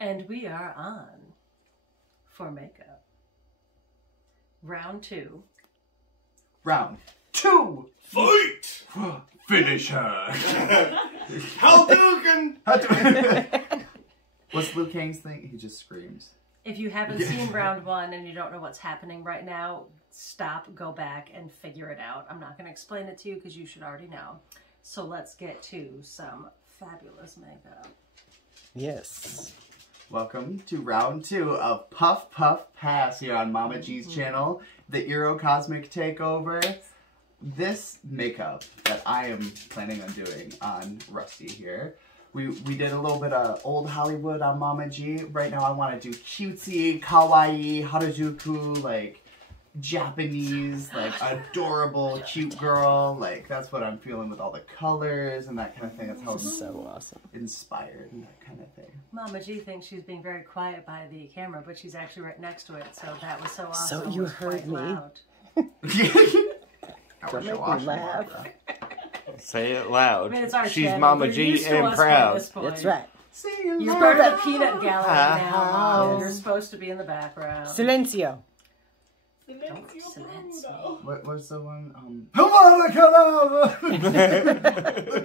And we are on for makeup. Round 2. Round 2. Fight! Finish her. Hadouken! What's Liu Kang's thing? He just screams. If you haven't seen round 1 and you don't know what's happening right now, stop, go back, and figure it out. I'm not going to explain it to you because you should already know. So let's get to some fabulous makeup. Yes. Welcome to round 2 of Puff Puff Pass here on Mama G's channel, the Irocosmic takeover. This makeup that I am planning on doing on Rusty here, we did a little bit of old Hollywood on Mama G. Right now I want to do cutesy, kawaii, harajuku, like Japanese, like adorable, cute girl. Like that's what I'm feeling with all the colors and that kind of thing. That's how it's So awesome. Inspired and that kind of thing. Mama G thinks she's being very quiet by the camera, but she's actually right next to it, so that was so awesome. So you heard me. Loud. Don't make me laugh. Say it loud. I mean, it's our She's channel. Mama You're G used to and us by proud. this point. That's right. You're part of the peanut gallery now, Mom. You're supposed to be in the background. Silencio. What's the one? The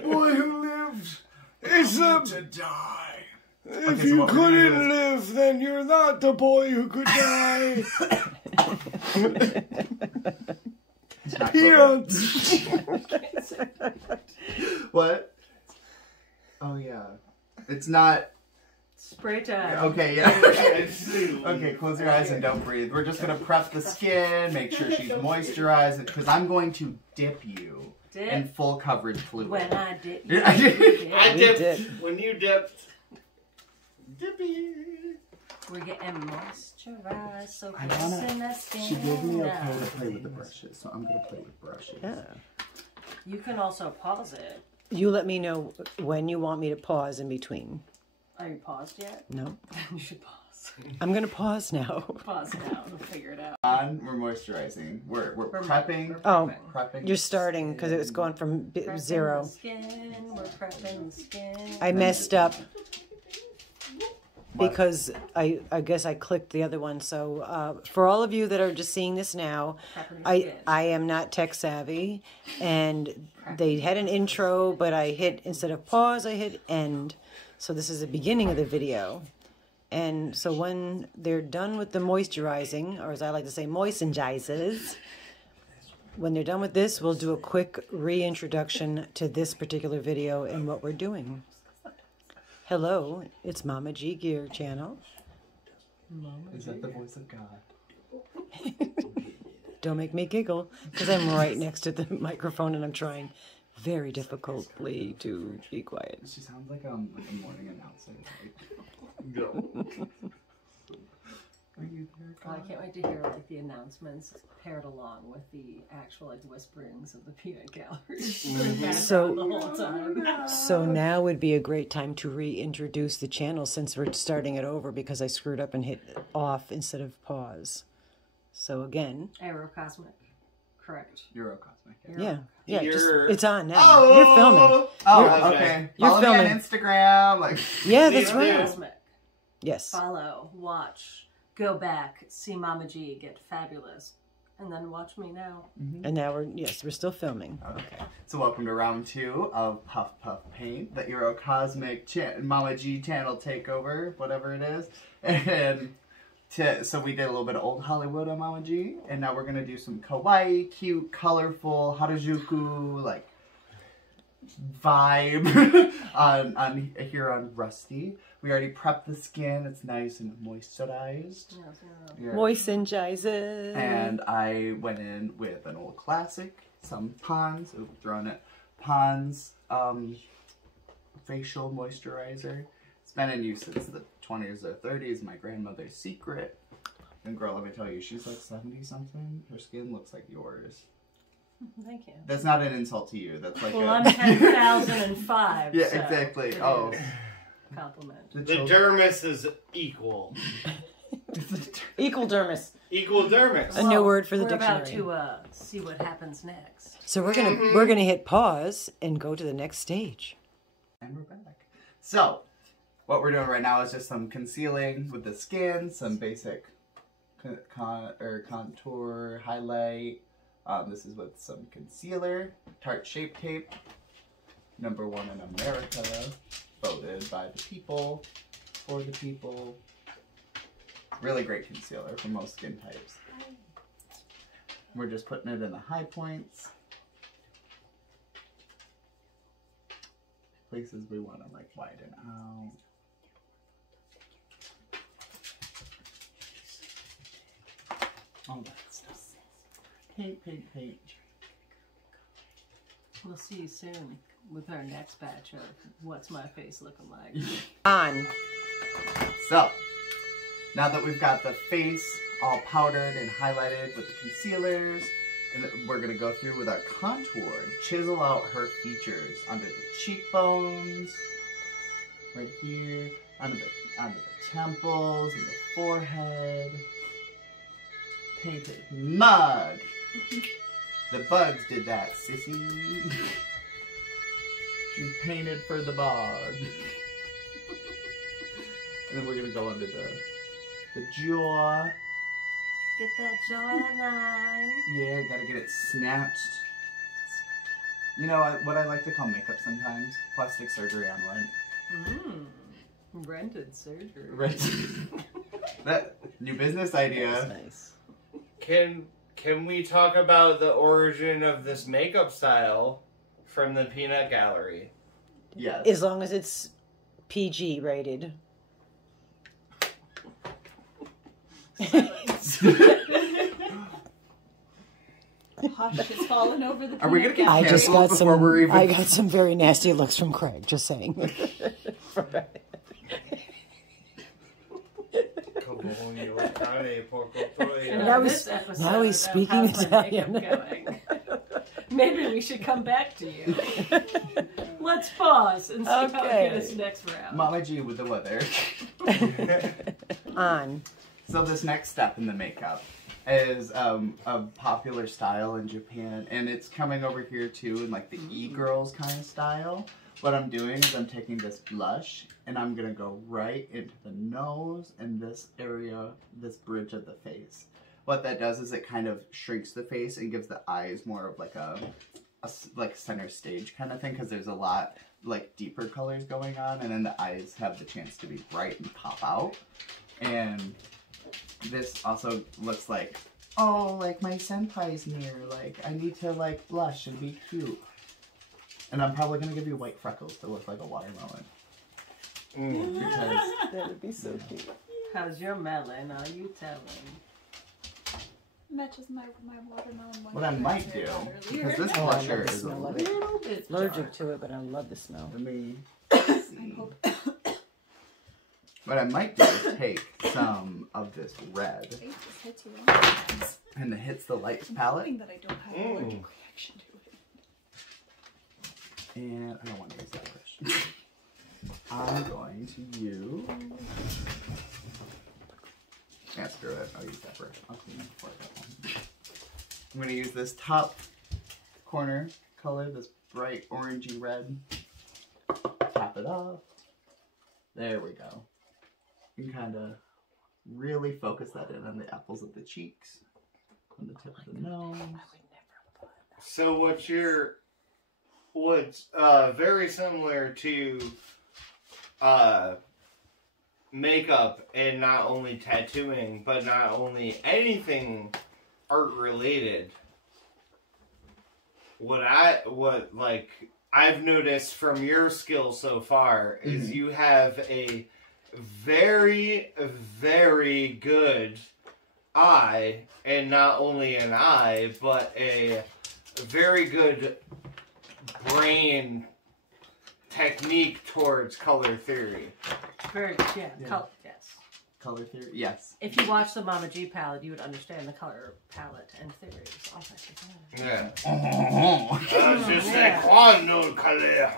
boy who lived is to die. If so you what we're couldn't gonna live, then you're not the boy who could die. It's not Yeah. What? Oh yeah. It's not. Spray time. Okay, yeah. Okay, close your eyes and don't breathe. We're just gonna prep the skin, make sure she's moisturized, because I'm going to dip you in full coverage fluid. When I dip, Yeah. I We dipped did. when you dipped. Dippy. we're getting moisturized, so I close wanna- in that skin. She gave me okay to play with the brushes, so I'm gonna play with brushes. Yeah. You can also pause it. You let me know when you want me to pause in between. Are you paused yet? No. You should pause. I'm going to pause now. Pause now. We'll figure it out. We're moisturizing. We're prepping. Oh, Prepping. you're starting because it was going from Prepping 0. the skin. We're prepping the skin. I messed up because I guess I clicked the other one. So for all of you that are just seeing this now, I am not tech savvy, and they had an intro, but I hit, instead of pause, I hit end. So this is the beginning of the video. And so when they're done with the moisturizing, or as I like to say, moistenizes, when they're done with this, we'll do a quick reintroduction to this particular video and what we're doing. Hello, it's Mama G Gear channel. Is that the voice of God? Don't make me giggle, because I'm right next to the microphone and I'm trying very difficultly to be quiet. She sounds like a morning announcer. Go. Are you there, Oh, I can't wait to hear like the announcements paired along with the actual like whisperings of the peanut gallery. So- the whole time. So now would be a great time to reintroduce the channel since we're starting it over because I screwed up and hit off instead of pause. So again, Irocosmic. Correct. Eurocosmic. yeah, just, You're- it's on now. Oh, You're filming. Oh, You're- okay. You're Follow me filming. on Instagram. Like, Yeah, that's right. Irocosmic. Yes. Follow, watch, go back, see Mama G get fabulous, and then watch me now. And now we're still filming. okay. So welcome to round 2 of Puff Puff Paint, the Irocosmic Mama G channel takeover, whatever it is. And so we did a little bit of old Hollywood on Mama G, and now we're gonna do some kawaii, cute, colorful harajuku, like vibe on here on Rusty. We already prepped the skin; it's nice and moisturized. Yeah. Moistenizes. And I went in with an old classic, some Pond's, throwing it, Pond's facial moisturizer. It's been in use since the 20s or 30s, my grandmother's secret. And girl, let me tell you, she's like 70 something. Her skin looks like yours. Thank you. That's not an insult to you. That's like Well, I'm 10,005. Yeah, so exactly. it Oh. is a compliment. The dermis is equal. Equal dermis. Equal dermis. A new word for the we're dictionary. about to see what happens next. So we're gonna hit pause and go to the next stage. And we're back. So, what we're doing right now is just some concealing with the skin, some basic contour, highlight. This is with some concealer, Tarte Shape Tape, #1 in America, voted by the people, for the people. Really great concealer for most skin types. We're just putting it in the high points. Places we want to like widen out. All that stuff. Paint, paint, paint. We'll see you soon with our next batch of what's my face looking like. On. So, now that we've got the face all powdered and highlighted with the concealers, and we're going to go through with our contour and chisel out her features under the cheekbones, right here, under the temples and the forehead. Painted mug. The bugs did that, sissy. She painted for the bog. And then we're gonna go under the jaw. Get that jawline. Yeah, gotta get it snatched. You know what I like to call makeup sometimes? Plastic surgery on rent. Rented surgery. Rented. That new business idea. That's nice. Can we talk about the origin of this makeup style from the Peanut Gallery? Yes. As long as it's PG rated. Hush, it's fallen over the Are we gonna get I just canceled got before we're even... I got some very nasty looks from Craig, just saying. Now he's speaking Italian. Maybe we should come back to you. Let's pause and see how we get us next round. Mama G with the weather. On. So this next step in the makeup is a popular style in Japan, and it's coming over here too in like the e-girls kind of style. What I'm doing is I'm taking this blush and I'm gonna go right into the nose and this area, this bridge of the face. What that does is it kind of shrinks the face and gives the eyes more of like a like center stage kind of thing, because there's a lot like deeper colors going on, and then the eyes have the chance to be bright and pop out. And this also looks like, oh, like my senpai's near, like I need to like blush and be cute. And I'm probably gonna give you white freckles to look like a watermelon. Because that would be so cute. How's your melon? Are you telling? Matches my watermelon one. What I might do, because this blusher is a little bit Allergic to it, but I love the smell. Let me see. What I might do is take some of this red and it hits the lights palette. That I don't have an allergic reaction to it. And I don't want to use that brush. I'm going to use... Yeah, screw it. I'll use that brush. I'll clean it before that one. I'm going to use this top corner color, this bright orangey red. Tap it off. There we go. You can kind of really focus that in on the apples of the cheeks, on the tip of the nose. So what's very similar to makeup and not only tattooing, but not only anything art related. What I've noticed from your skill so far is you have a very, very good eye, and not only an eye, but a very good brain technique towards color theory. Very, yeah. Yes. Color theory? Yes. If you watch the Mama G palette, you would understand the color palette and theories. All that Yeah. I was just like, oh, no color.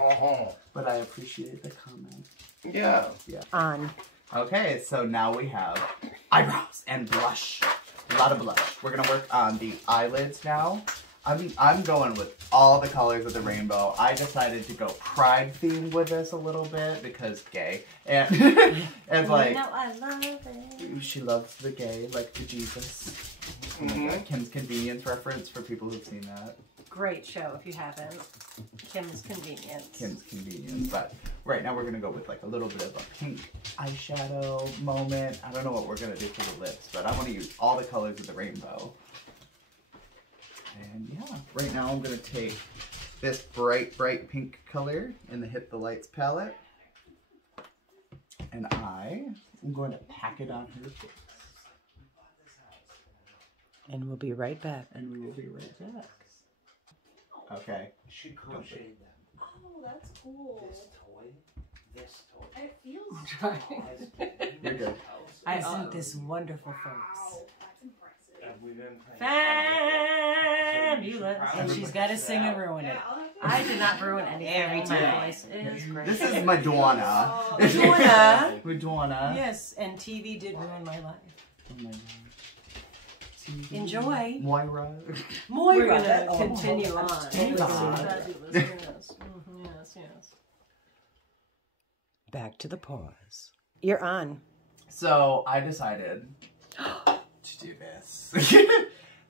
But I appreciate the comment. Yeah. Yeah. On. Okay, so now we have eyebrows and blush. A lot of blush. We're going to work on the eyelids now. I'm going with all the colors of the rainbow. I decided to go pride themed with this a little bit because gay. And and like I love it. she loves the gay, like the Jesus. Oh my God, Kim's Convenience reference for people who've seen that. Great show if you haven't. Kim's Convenience. Kim's Convenience. But right now we're gonna go with like a little bit of a pink eyeshadow moment. I don't know what we're gonna do for the lips, but I want to use all the colors of the rainbow. And yeah, right now I'm gonna take this bright pink color in the Hit the Lights palette, and I am going to pack it on her face. And we'll be right back. And we will be right back. Okay. She crocheted them. Oh, that's cool. This toy. And it feels Trying. You're good. Isn't this wonderful, folks? wow. That's impressive. Have we been playing? Fabulous. And she's got to sing and ruin it. Yeah, I'll have to I did not ruin anything. Every My time. voice is great. This is Madonna. Madonna. Madonna. Yes, and TV did ruin my life. Oh my God. Enjoy. Moira. We're Moira. gonna Oh, continue on. continue This is on. fabulous. Yes. Yes, yes. Back to the pause. You're on. So I decided to do this.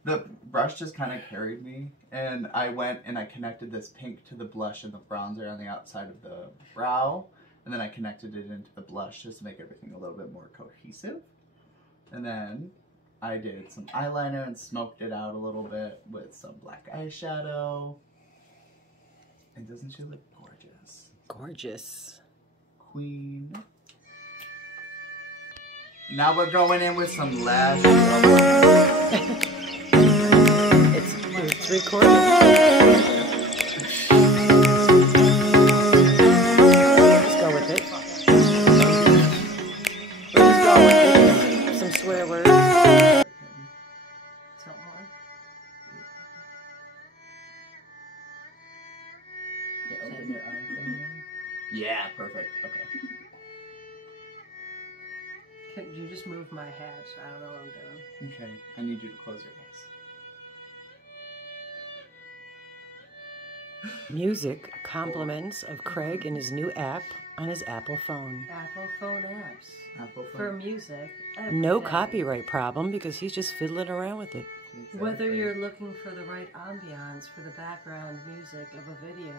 The brush just kind of carried me, and I went and I connected this pink to the blush and the bronzer on the outside of the brow, and then I connected it into the blush just to make everything a little bit more cohesive. And then I did some eyeliner and smoked it out a little bit with some black eyeshadow. And doesn't she look gorgeous? Gorgeous. Queen. Now we're going in with some lashes. It's recorded. Let's go with it. We'll just go with it. Some swear words. So on. Open your eye for me. Yeah, perfect. Okay. Can you just move my hat? I don't know what I'm doing. Okay. I need you to close your eyes. Music compliments of Craig and his new app on his Apple phone. Apple phone apps. Apple For phone. music. No every day. copyright problem because he's just fiddling around with it. Whether Exactly. you're looking for the right ambiance for the background music of a video,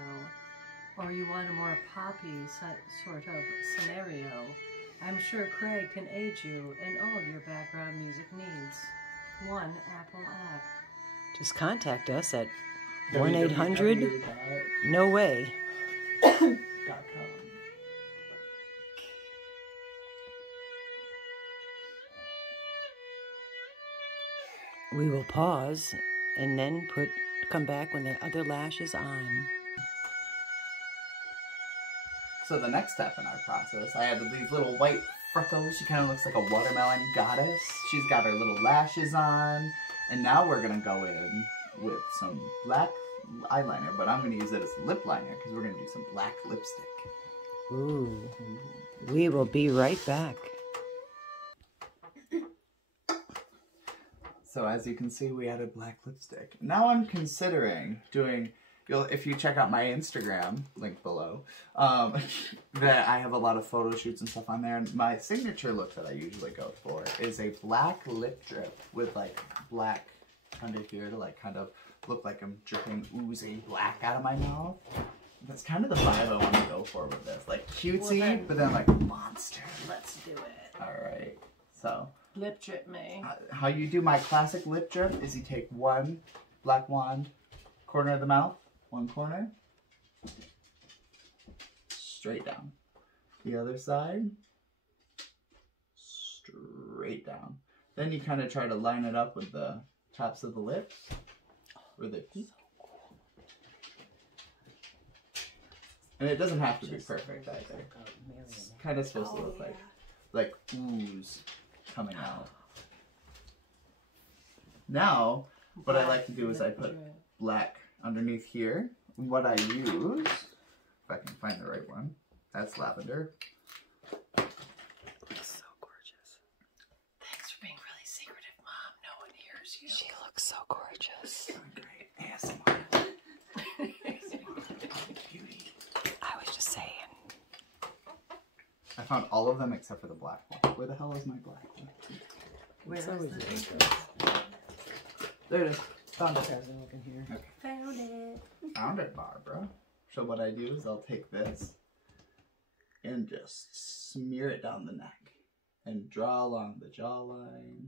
or you want a more poppy sort of scenario, I'm sure Craig can aid you in all of your background music needs. One Apple app. Just contact us at www.com. 1-800 No Way. We will pause and then come back when the other lash is on. So the next step in our process, I have these little white freckles. She kind of looks like a watermelon goddess. She's got her little lashes on. And now we're going to go in with some black eyeliner, but I'm going to use it as lip liner because we're going to do some black lipstick. Ooh. We will be right back. So as you can see, we added black lipstick. Now I'm considering doing, if you check out my Instagram, link below, that I have a lot of photo shoots and stuff on there. And my signature look that I usually go for is a black lip drip with like black under here to like kind of look like I'm dripping oozing black out of my mouth. That's kind of the vibe I want to go for with this. Like cutesy, but then like monster. Let's do it. Alright, so. Lip drip me. How you do my classic lip drip is you take one black wand, corner of the mouth, one corner, straight down. The other side, straight down. Then you kind of try to line it up with the tops of the lips, or the teeth. And it doesn't have to be perfect either. It's kind of supposed to look like ooze coming out. Now, what I like to do is I put black underneath here. What I use, if I can find the right one, that's lavender. Looks so gorgeous. Thanks for being really secretive, Mom. No one hears you. She looks so gorgeous. Great. ASMR. found all of them except for the black one. Where the hell is my black one? Where is always it? There it is. Found it. Looking here. Found it. Found it, Barbara. So what I do is I'll take this and just smear it down the neck and draw along the jawline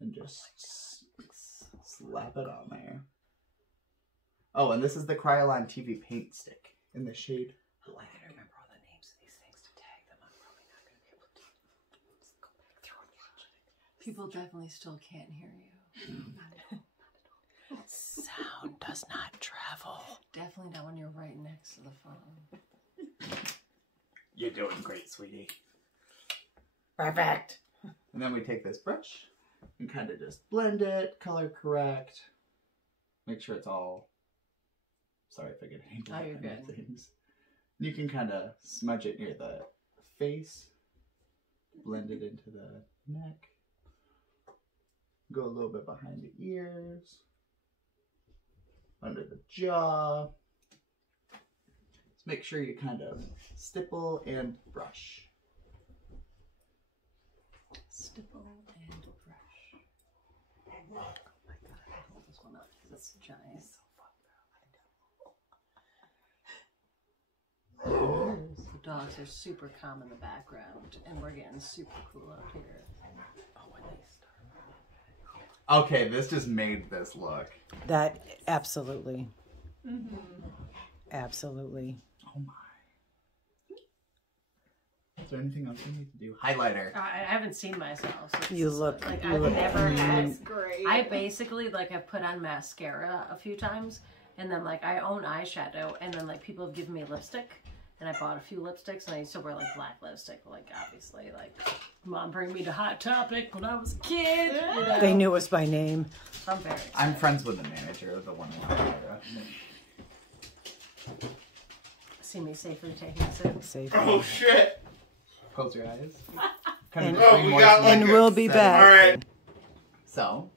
and just slap it on there. Oh, and this is the Kryoline TV paint stick in the shade black. I gotta remember all the names of these things to tag them. I'm probably not gonna be able to. Just go back through and watch it. People definitely still can't hear you. Sound does not travel. Definitely not when you're right next to the phone. You're doing great, sweetie. Perfect. And then we take this brush and kind of just blend it, color correct, make sure it's all. Sorry if I get any black you're on good. things. You can kind of smudge it near the face, blend it into the neck, go a little bit behind the ears, under the jaw. Just make sure you kind of stipple and brush. Stipple and brush. Oh my god, I hold this one up because it's giant. The dogs are super calm in the background, and we're getting super cool up here. Oh, when they start. Okay, this just made this look. That absolutely. Absolutely. Oh my. Is there anything else we need to do? Highlighter. I haven't seen myself. So it's You just, look- like you I've look- never had. That's great. I basically like I've put on mascara a few times, and then like I own eyeshadow, and then like people have given me lipstick, and I bought a few lipsticks, and I used to wear like black lipstick, like obviously like Mom bring me to Hot Topic when I was a kid. You know? They knew us by name. I'm very excited. I'm friends with the manager of the one in Colorado. See me safely taking a sip. Safe. Oh shit! Close your eyes. And- Oh, we got like And a we'll be set. back. Alright. So,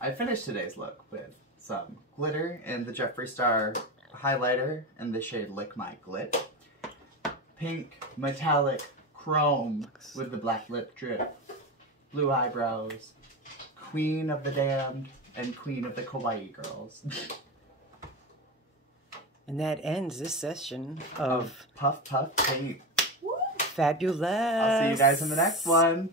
I finished today's look with some glitter and the Jeffree Star highlighter in the shade Lick My Glit. Pink, metallic, chrome with the black lip drip. Blue eyebrows. Queen of the Damned and Queen of the Kawaii Girls. And that ends this session of Puff Puff Paint. Fabulous. I'll see you guys in the next one.